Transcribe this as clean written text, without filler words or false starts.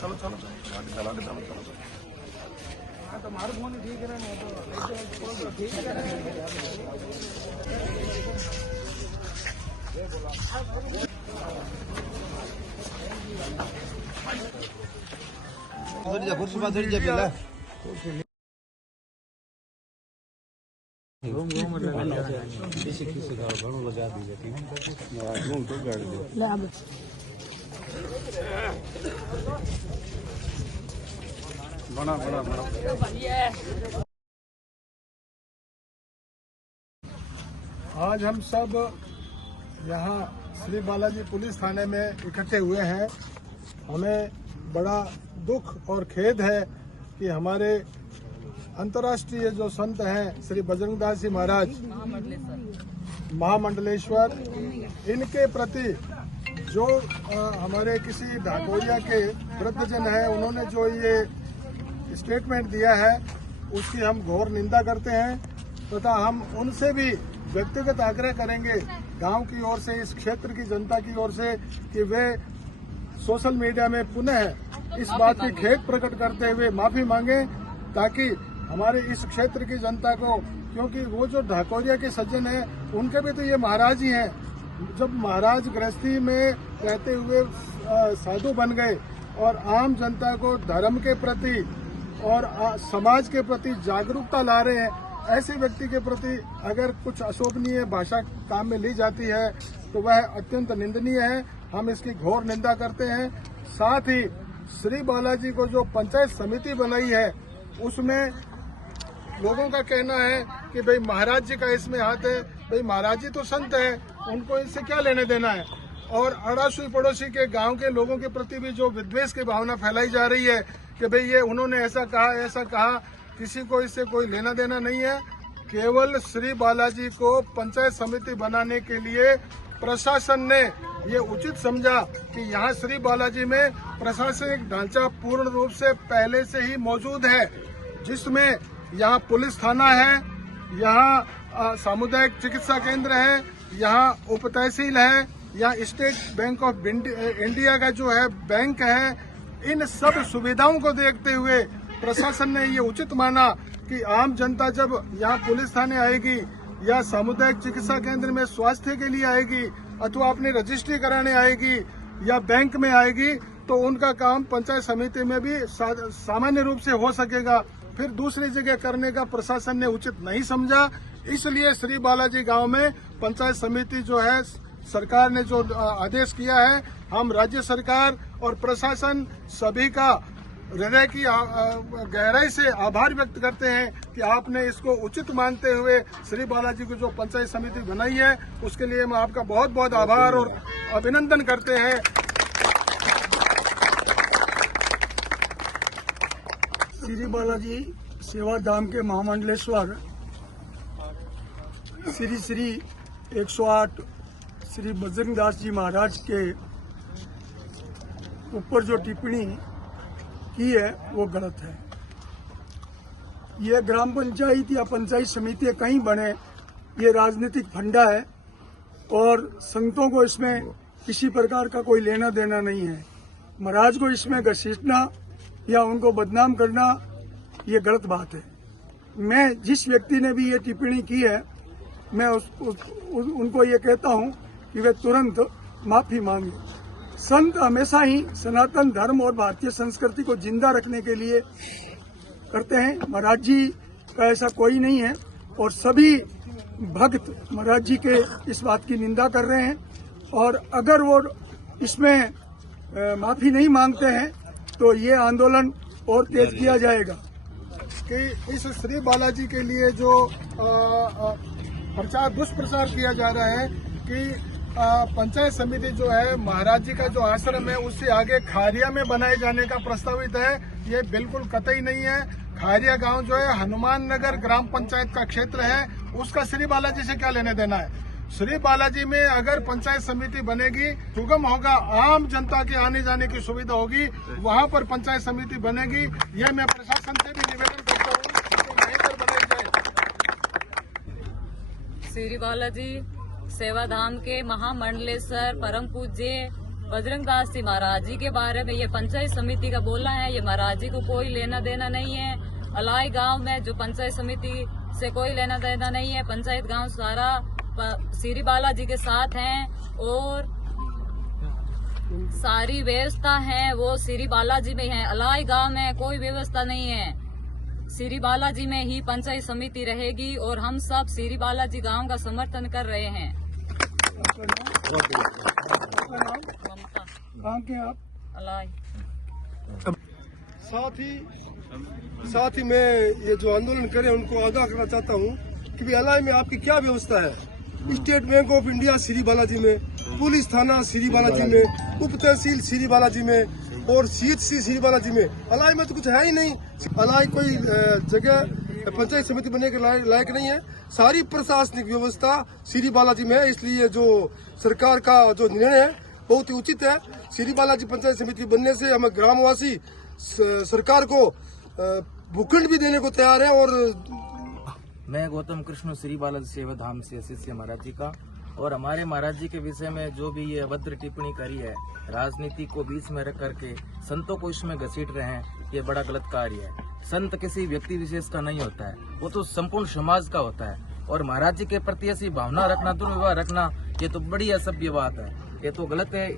चलो चलो चलो चलो चलो चलो। हाँ तो मारो फोन ठीक है ना तो ठीक है बना बना बना। आज हम सब यहाँ श्री बालाजी पुलिस थाने में इकट्ठे हुए हैं। हमें बड़ा दुख और खेद है कि हमारे अंतर्राष्ट्रीय जो संत हैं श्री बजरंगदास जी महाराज महामंडलेश्वर, इनके प्रति जो हमारे किसी ढाकोरिया के वृद्धजन हैं, उन्होंने जो ये स्टेटमेंट दिया है उसकी हम घोर निंदा करते हैं तथा हम उनसे भी व्यक्तिगत आग्रह करेंगे गांव की ओर से, इस क्षेत्र की जनता की ओर से, कि वे सोशल मीडिया में पुनः इस बात की खेद प्रकट करते हुए माफी मांगे, ताकि हमारे इस क्षेत्र की जनता को, क्योंकि वो जो ढाकोरिया के सज्जन हैं उनके भी तो ये महाराज ही हैं। जब महाराज गृहस्थी में रहते हुए साधु बन गए और आम जनता को धर्म के प्रति और समाज के प्रति जागरूकता ला रहे हैं, ऐसे व्यक्ति के प्रति अगर कुछ अशोभनीय भाषा काम में ली जाती है तो वह अत्यंत निंदनीय है। हम इसकी घोर निंदा करते हैं। साथ ही श्री बालाजी को जो पंचायत समिति बनाई है उसमें लोगों का कहना है कि भाई महाराज जी का इसमें हाथ है। भाई महाराज जी तो संत है, उनको इससे क्या लेने देना है। और अड़ोसी पड़ोसी के गांव के लोगों के प्रति भी जो विद्वेष की भावना फैलाई जा रही है कि भाई ये उन्होंने ऐसा कहा, किसी को इससे कोई लेना देना नहीं है। केवल श्री बालाजी को पंचायत समिति बनाने के लिए प्रशासन ने ये उचित समझा कि यहाँ श्री बालाजी में प्रशासनिक ढांचा पूर्ण रूप से पहले से ही मौजूद है, जिसमें यहाँ पुलिस थाना है, यहाँ सामुदायिक चिकित्सा केंद्र है, यहाँ उप तहसील है, यहाँ स्टेट बैंक ऑफ इंडिया का जो है बैंक है। इन सब सुविधाओं को देखते हुए प्रशासन ने ये उचित माना कि आम जनता जब यहाँ पुलिस थाने आएगी या सामुदायिक चिकित्सा केंद्र में स्वास्थ्य के लिए आएगी अथवा अपनी रजिस्ट्री कराने आएगी या बैंक में आएगी तो उनका काम पंचायत समिति में भी सामान्य रूप से हो सकेगा। फिर दूसरी जगह करने का प्रशासन ने उचित नहीं समझा, इसलिए श्री बालाजी गांव में पंचायत समिति जो है सरकार ने जो आदेश किया है, हम राज्य सरकार और प्रशासन सभी का हृदय की गहराई से आभार व्यक्त करते हैं कि आपने इसको उचित मानते हुए श्री बालाजी को जो पंचायत समिति बनाई है उसके लिए हम आपका बहुत बहुत आभार और अभिनंदन करते हैं। श्री बालाजी सेवा धाम के महामंडलेश्वर श्री 108 श्री बजरंगदास जी महाराज के ऊपर जो टिप्पणी की है वो गलत है। ये ग्राम पंचायत या पंचायत समिति कहीं बने, ये राजनीतिक फंडा है और संतों को इसमें किसी प्रकार का कोई लेना देना नहीं है। महाराज को इसमें घसीटना या उनको बदनाम करना ये गलत बात है। मैं जिस व्यक्ति ने भी ये टिप्पणी की है मैं उनको ये कहता हूँ कि वे तुरंत माफी मांगे। संत हमेशा ही सनातन धर्म और भारतीय संस्कृति को जिंदा रखने के लिए करते हैं। महाराज जी का ऐसा कोई नहीं है और सभी भक्त महाराज जी के इस बात की निंदा कर रहे हैं और अगर वो इसमें माफी नहीं मांगते हैं तो ये आंदोलन और तेज किया जाएगा। कि इस श्री बालाजी के लिए जो प्रचार दुष्प्रचार किया जा रहा है कि पंचायत समिति जो है महाराज जी का जो आश्रम है उससे आगे खारिया में बनाए जाने का प्रस्तावित है, ये बिल्कुल कतई नहीं है। खारिया गांव जो है हनुमान नगर ग्राम पंचायत का क्षेत्र है, उसका श्री बालाजी से क्या लेने देना है। श्री बालाजी में अगर पंचायत समिति बनेगी, सुगम होगा, आम जनता के आने जाने की सुविधा होगी, वहां पर पंचायत समिति बनेगी। यह मैं प्रशासन से भी निवेदन करता हूँ तो वहीं पर बनाई जाए। श्री बालाजी सेवाधाम के महामंडलेश्वर परम पूज्य बजरंग दास जी महाराज जी के बारे में ये पंचायत समिति का बोलना है। ये महाराज जी को कोई लेना देना नहीं है। अलाई गांव में जो पंचायत समिति से कोई लेना देना नहीं है। पंचायत गांव सारा श्री बालाजी के साथ हैं और सारी व्यवस्था है वो श्री बालाजी में है। अलाई गांव में कोई व्यवस्था नहीं है। श्री बालाजी में ही पंचायत समिति रहेगी और हम सब श्री बालाजी गांव का समर्थन कर रहे हैं। ममता। कहाँ के आप? अलाई। साथ ही मैं ये जो आंदोलन करे उनको आगाह करना चाहता हूँ कि भाई अलाई में आपकी क्या व्यवस्था है। State bank of India Shri Balaji में, पुलिस थाना श्री बालाजी में, उप तहसील श्री बालाजी में और CHC श्री बालाजी में। अलाई में तो कुछ है ही नहीं। अलाई कोई जगह पंचायत समिति बनने के लायक नहीं है। सारी प्रशासनिक व्यवस्था श्री बालाजी में है। इसलिए जो सरकार का जो निर्णय है बहुत ही उचित है। श्री बालाजी पंचायत समिति बनने से हमें ग्रामवासी सरकार को भूखंड भी देने को तैयार है। और मैं गौतम कृष्ण श्री बालाजी सेवा धाम से शिष्य महाराज जी का, और हमारे महाराज जी के विषय में जो भी ये अभद्र टिप्पणी करी है, राजनीति को बीच में रख करके संतों को इसमें घसीट रहे हैं, ये बड़ा गलत कार्य है। संत किसी व्यक्ति विशेष का नहीं होता है, वो तो संपूर्ण समाज का होता है। और महाराज जी के प्रति ऐसी भावना रखना, दुर्व्यवहार रखना, ये तो बड़ी असभ्य बात है। ये तो गलत है।